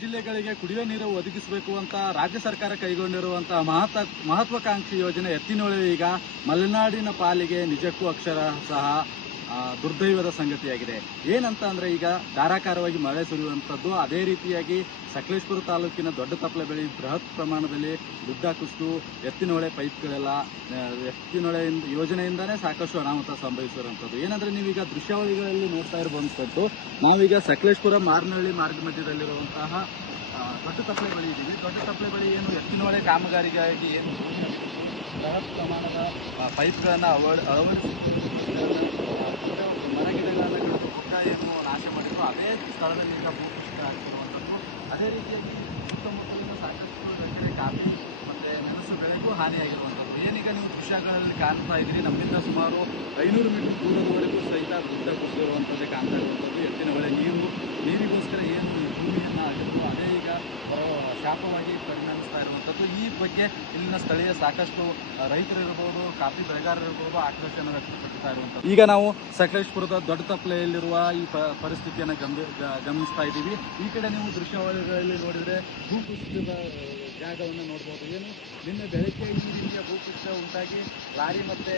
ಜಿಲ್ಲೆಗಳಿಗೆ ಕುಡಿಯುವ ನೀರು ಒದಗಿಸಬೇಕು ಅಂತ ರಾಜ್ಯ ಸರ್ಕಾರ ಕೈಗೊಂಡಿರುವಂತಹ ಮಹತ್ವ ಮಹತ್ವಾಕಾಂಕ್ಷಿ ಯೋಜನೆ ಎತ್ತಿನೊಳೆ ಈಗ ಮಲೆನಾಡಿನ ಪಾಲಿಗೆ ನಿಜಕ್ಕೂ ಅಕ್ಷರ ಸಹ ದುರ್ದೈವದ ಸಂಗತಿಯಾಗಿದೆ. ಏನಂತ ಅಂದ್ರೆ ಈಗ ಧಾರಾಕಾರವಾಗಿ ಮಳೆ ಸುರಿಯುವಂಥದ್ದು ಅದೇ ರೀತಿಯಾಗಿ ಸಕಲೇಶ್ಪುರ ತಾಲೂಕಿನ ದೊಡ್ಡ ತಪ್ಪಲೆ ಬೆಳೆ ಬೃಹತ್ ಪ್ರಮಾಣದಲ್ಲಿ ಗುಡ್ಡ ಕುಸಿದು ಎತ್ತಿನೊಳೆ ಪೈಪ್ಗಳೆಲ್ಲ ಎತ್ತಿನೊಳೆಯಿಂದ ಎತ್ತಿನೊಳೆ ಯೋಜನೆಯಿಂದಾನೇ ಸಾಕಷ್ಟು ಅನಾಹುತ ಸಂಭವಿಸಿರುವಂಥದ್ದು. ಏನಂದ್ರೆ ನೀವೀಗ ದೃಶ್ಯಾವಳಿಗಳಲ್ಲಿ ನೋಡ್ತಾ ಇರುವಂಥದ್ದು, ನಾವೀಗ ಸಕಲೇಶ್ಪುರ ಮಾರ್ನಹಳ್ಳಿ ಮಾರ್ಗ ಮಧ್ಯದಲ್ಲಿರುವಂತಹ ದೊಡ್ಡ ತಪ್ಪಲೆ ಬಳಿ ಇದ್ದೀವಿ ದೊಡ್ಡ ತಪ್ಪಲೆ ಬಳಿ ಏನು ಎತ್ತಿನೊಳೆ ಕಾಮಗಾರಿಗಾಗಿ ಏನು ಬೃಹತ್ ಪ್ರಮಾಣದ ಪೈಪ್ಗಳನ್ನು ಅಳವಡಿ ಅಳವಡಿಸಿ ಅದೇ ಸ್ಥಳದಲ್ಲಿ ಈಗ ಭೂಕುಸಿತ ಆಗ್ತಿರುವಂಥದ್ದು ಅದೇ ರೀತಿಯಲ್ಲಿ ಸುತ್ತಮುತ್ತಲಿನ ಸಾಕಷ್ಟು ರೈತರಿಗೆ ಕಾಫಿ ಮತ್ತು ಮೆಣಸು ಬೆಳೆಗೂ ಹಾನಿಯಾಗಿರುವಂಥದ್ದು ಏನೀಗ ನೀವು ದೃಶ್ಯಗಳಲ್ಲಿ ಕಾಣ್ತಾ ಇದ್ದೀರಿ, ನಮ್ಮಿಂದ ಸುಮಾರು ಐನೂರು ಮೀಟರ್ ದೂರದವರೆಗೂ ಸಹಿತ ಗುಡ್ಡ ಕುಸಿದಿರುವಂಥದ್ದೇ ಕಾಣ್ತಾ ಇರುವಂಥದ್ದು. ಎತ್ತಿನ ಒಳ್ಳೆ ನೀರು, ನೀರಿಗೋಸ್ಕರ ಏನು ಭೂಮಿಯನ್ನು ಆಗಿತ್ತು ಅದೇ ಈಗ ಶಾಪವಾಗಿ ಪರಿಣಮಿಸ್ತಾ ಇರುವಂಥದ್ದು ಈ ಬಗ್ಗೆ ಇಲ್ಲಿನ ಸ್ಥಳೀಯ ಸಾಕಷ್ಟು ರೈತರು ರೈತರಿರ್ಬೋದು ಕಾಫಿ ಬೆಳೆಗಾರರಿರ್ಬೋದು ಆಕ್ರೋಶವನ್ನು ವ್ಯಕ್ತಪಡಿಸ್ತಾ ಇರುವಂಥದ್ದು. ಈಗ ನಾವು ಸಕಲೇಶ್ಪುರದ ದೊಡ್ಡ ತಪ್ಪಲೆಯಲ್ಲಿರುವ ಈ ಪರಿಸ್ಥಿತಿಯನ್ನು ಗಮನ ಗಮನಿಸ್ತಾ ಇದ್ದೀವಿ. ಈ ಕಡೆ ನೀವು ದೃಶ್ಯಾವಳಿಗಳಲ್ಲಿ ನೋಡಿದರೆ ಭೂಕುಸಿತದ ಜಾಗವನ್ನು ನೋಡ್ಬೋದು. ಏನು, ನಿನ್ನೆ ಬೆಳಗ್ಗೆ ಈ ರೀತಿಯ ಭೂಕುಸಿತ ಉಂಟಾಗಿ ಲಾರಿ ಮತ್ತೆ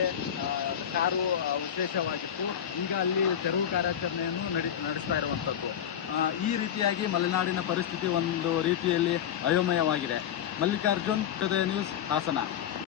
ಕಾರು ವಿಶೇಷವಾಗಿತ್ತು. ಈಗ ಅಲ್ಲಿ ತೆರವು ಕಾರ್ಯಾಚರಣೆಯನ್ನು ನಡಿ, ನಡೆಸ್ತಾ ಇರುವಂಥದ್ದು. ಈ ರೀತಿಯಾಗಿ ಮಲೆನಾಡಿನ ಪರಿಸ್ಥಿತಿ ಒಂದು ರೀತಿಯಲ್ಲಿ ಅಯೋಮಯವಾಗಿದೆ. ಮಲ್ಲಿಕಾರ್ಜುನ್ ನ್ಯೂಸ್ ಹಾಸನ